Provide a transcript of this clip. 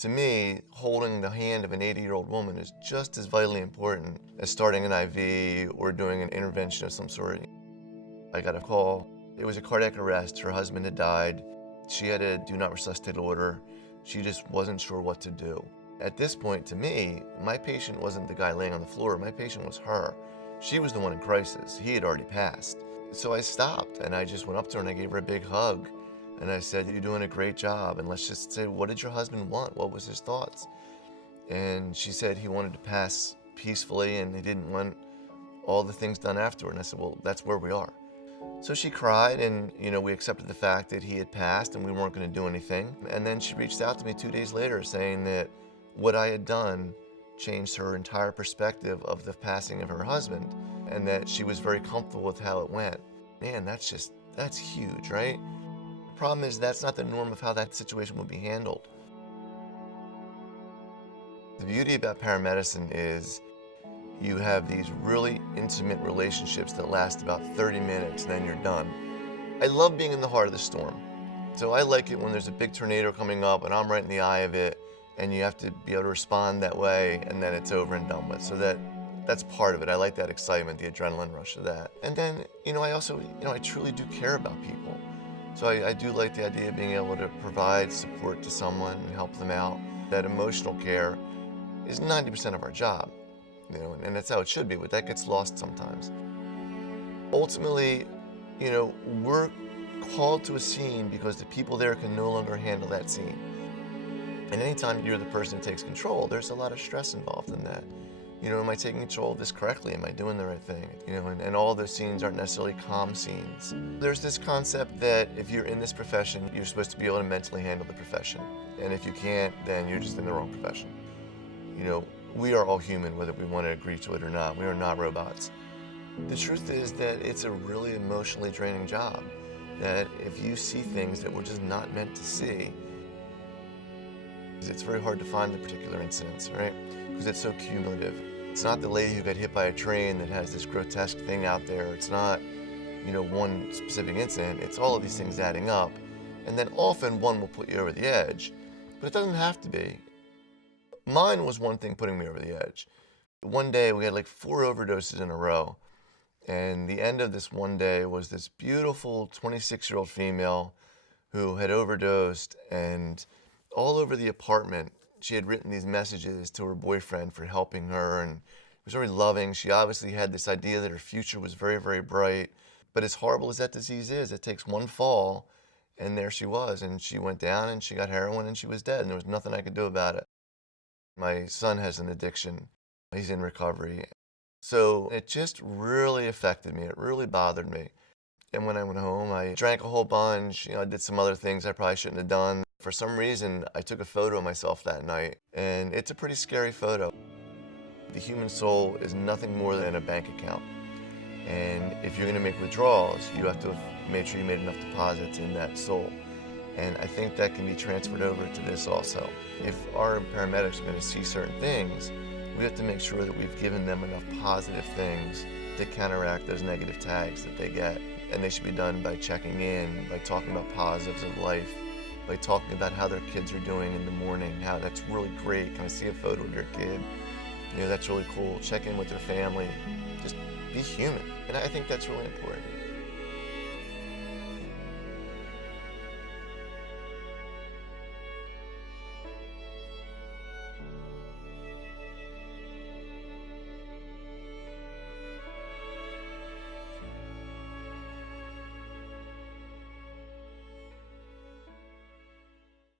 To me, holding the hand of an 80-year-old woman is just as vitally important as starting an IV or doing an intervention of some sort. I got a call. It was a cardiac arrest. Her husband had died. She had a do not resuscitate order. She just wasn't sure what to do. At this point, to me, my patient wasn't the guy laying on the floor. My patient was her. She was the one in crisis. He had already passed. So I stopped and I just went up to her and I gave her a big hug. And I said, "You're doing a great job. And let's just say, what did your husband want? What was his thoughts?" And she said he wanted to pass peacefully and he didn't want all the things done afterward. And I said, "Well, that's where we are." So she cried and, we accepted the fact that he had passed and we weren't going to do anything. And then she reached out to me 2 days later saying that what I had done changed her entire perspective of the passing of her husband and that she was very comfortable with how it went. Man, that's huge, right? The problem is that's not the norm of how that situation would be handled. The beauty about paramedicine is you have these really intimate relationships that last about 30 minutes and then you're done. I love being in the heart of the storm. So I like it when there's a big tornado coming up and I'm right in the eye of it and you have to be able to respond that way and then it's over and done with. So that's part of it. I like that excitement, the adrenaline rush of that. And then, I also, I truly do care about people. So I do like the idea of being able to provide support to someone and help them out. That emotional care is 90% of our job, and that's how it should be, but that gets lost sometimes. Ultimately, we're called to a scene because the people there can no longer handle that scene. And anytime you're the person who takes control, there's a lot of stress involved in that. Am I taking control of this correctly? Am I doing the right thing? And all those scenes aren't necessarily calm scenes. There's this concept that if you're in this profession, you're supposed to be able to mentally handle the profession. And if you can't, then you're just in the wrong profession. We are all human, whether we want to agree to it or not. We are not robots. The truth is that it's a really emotionally draining job. That if you see things that we're just not meant to see, it's very hard to find the particular incidents, right? Because it's so cumulative. It's not the lady who got hit by a train that has this grotesque thing out there. It's not, one specific incident. It's all of these things adding up. And then often one will put you over the edge, but it doesn't have to be. Mine was one thing putting me over the edge. One day we had like 4 overdoses in a row. And the end of this one day was this beautiful 26-year-old female who had overdosed, and all over the apartment, she had written these messages to her boyfriend for helping her, and it was very loving. She obviously had this idea that her future was very, very bright. But as horrible as that disease is, it takes one fall, and there she was. And she went down, and she got heroin, and she was dead, and there was nothing I could do about it. My son has an addiction. He's in recovery. So it just really affected me. It really bothered me. And when I went home, I drank a whole bunch. I did some other things I probably shouldn't have done. For some reason, I took a photo of myself that night, and it's a pretty scary photo. The human soul is nothing more than a bank account. And if you're going to make withdrawals, you have to make sure you made enough deposits in that soul. And I think that can be transferred over to this also. If our paramedics are going to see certain things, we have to make sure that we've given them enough positive things to counteract those negative tags that they get. And they should be done by checking in, by talking about positives of life, by talking about how their kids are doing in the morning, how that's really great. Can I see a photo of your kid? That's really cool. Check in with their family. Just be human. And I think that's really important.